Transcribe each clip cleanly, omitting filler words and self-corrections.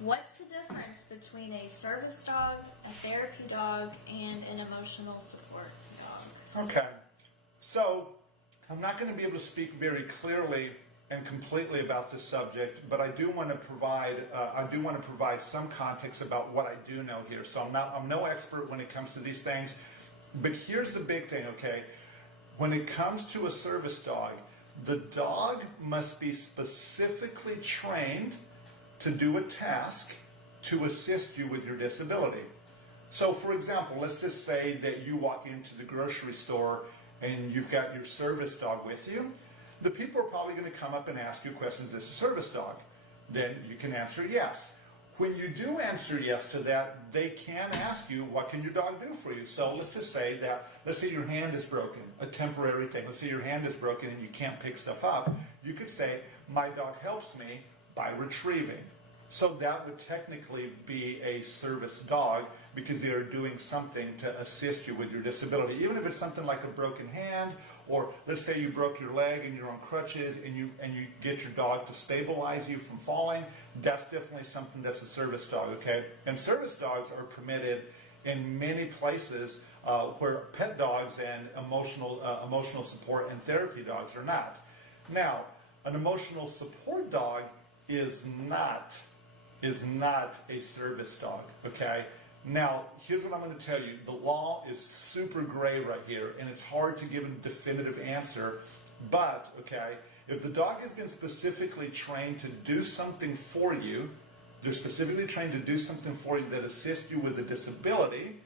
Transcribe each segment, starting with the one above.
What's the difference between a service dog, a therapy dog, and an emotional support dog? Okay, so I'm not going to be able to speak very clearly and completely about this subject, but I do want to provide some context about what I do know here. So I'm no expert when it comes to these things, but here's the big thing. Okay, when it comes to a service dog, the dog must be specifically trained to do a task to assist you with your disability. So for example, let's just say that you walk into the grocery store and you've got your service dog with you. The people are probably going to come up and ask you questions. Is this a service dog? Then you can answer yes. When you do answer yes to that, they can ask you, what can your dog do for you? So let's just say that, let's say your hand is broken, a temporary thing. Let's say your hand is broken and you can't pick stuff up. You could say, my dog helps me by retrieving. So that would technically be a service dog because they are doing something to assist you with your disability. Even if it's something like a broken hand, or let's say you broke your leg and you're on crutches and you get your dog to stabilize you from falling, that's definitely something that's a service dog, okay? And service dogs are permitted in many places where pet dogs and emotional support and therapy dogs are not. Now, an emotional support dog is not a service dog, okay? Now, here's what I'm going to tell you. The law is super gray right here, and it's hard to give a definitive answer, but, okay, if the dog has been specifically trained to do something for you, they're specifically trained to do something for you that assists you with a disability,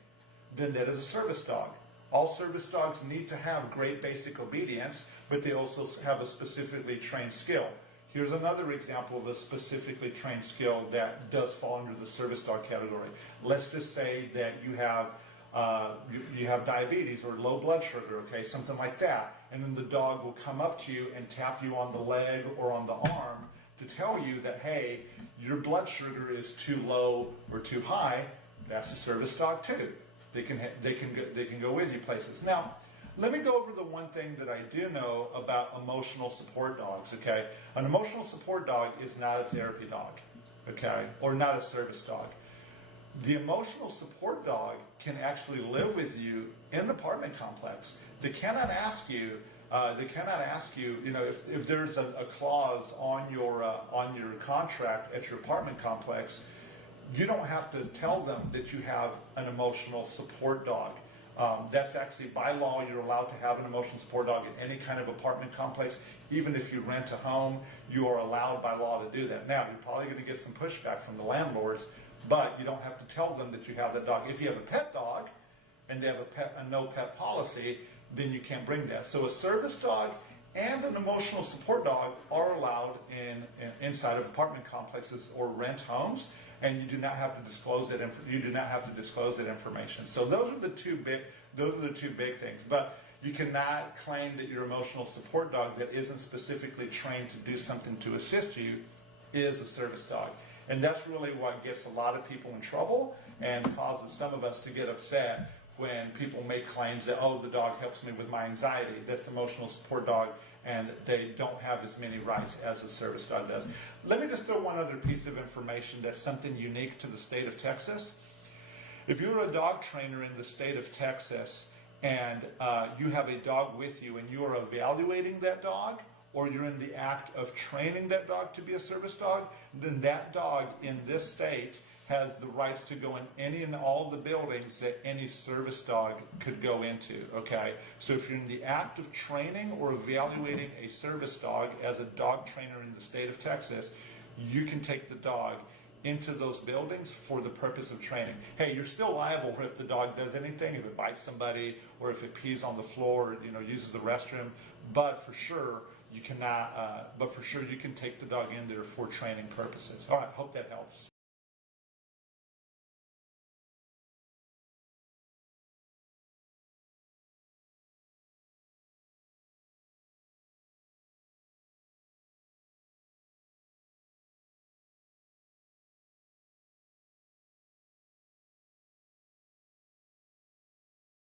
then that is a service dog. All service dogs need to have great basic obedience, but they also have a specifically trained skill. Here's another example of a specifically trained skill that does fall under the service dog category. Let's just say that you have diabetes or low blood sugar, okay, something like that, and then the dog will come up to you and tap you on the leg or on the arm to tell you that, hey, your blood sugar is too low or too high. That's a service dog too. They can go with you places. Now, let me go over the one thing that I do know about emotional support dogs, okay? An emotional support dog is not a therapy dog, okay? Or not a service dog. The emotional support dog can actually live with you in an apartment complex. They cannot ask you, you know, if there's a clause on your contract at your apartment complex, you don't have to tell them that you have an emotional support dog. That's actually, by law, you're allowed to have an emotional support dog in any kind of apartment complex. Even if you rent a home, you are allowed by law to do that. Now, you're probably going to get some pushback from the landlords, but you don't have to tell them that you have that dog. If you have a pet dog and they have a no pet policy, then you can't bring that. So a service dog and an emotional support dog are allowed inside of apartment complexes or rent homes, and you do not have to disclose that. You do not have to disclose that information. So those are the two big things. But you cannot claim that your emotional support dog that isn't specifically trained to do something to assist you is a service dog. And that's really what gets a lot of people in trouble and causes some of us to get upset when people make claims that, oh, the dog helps me with my anxiety. That's emotional support dog, and they don't have as many rights as a service dog does. Let me just throw one other piece of information that's something unique to the state of Texas. If you're a dog trainer in the state of Texas and you have a dog with you and you are evaluating that dog, or you're in the act of training that dog to be a service dog, then that dog in this state has the rights to go in any and all of the buildings that any service dog could go into, okay? So if you're in the act of training or evaluating a service dog as a dog trainer in the state of Texas, you can take the dog into those buildings for the purpose of training. Hey, you're still liable if the dog does anything, if it bites somebody, or if it pees on the floor, or, you know, uses the restroom, but for sure, you cannot, you can take the dog in there for training purposes. All right, hope that helps.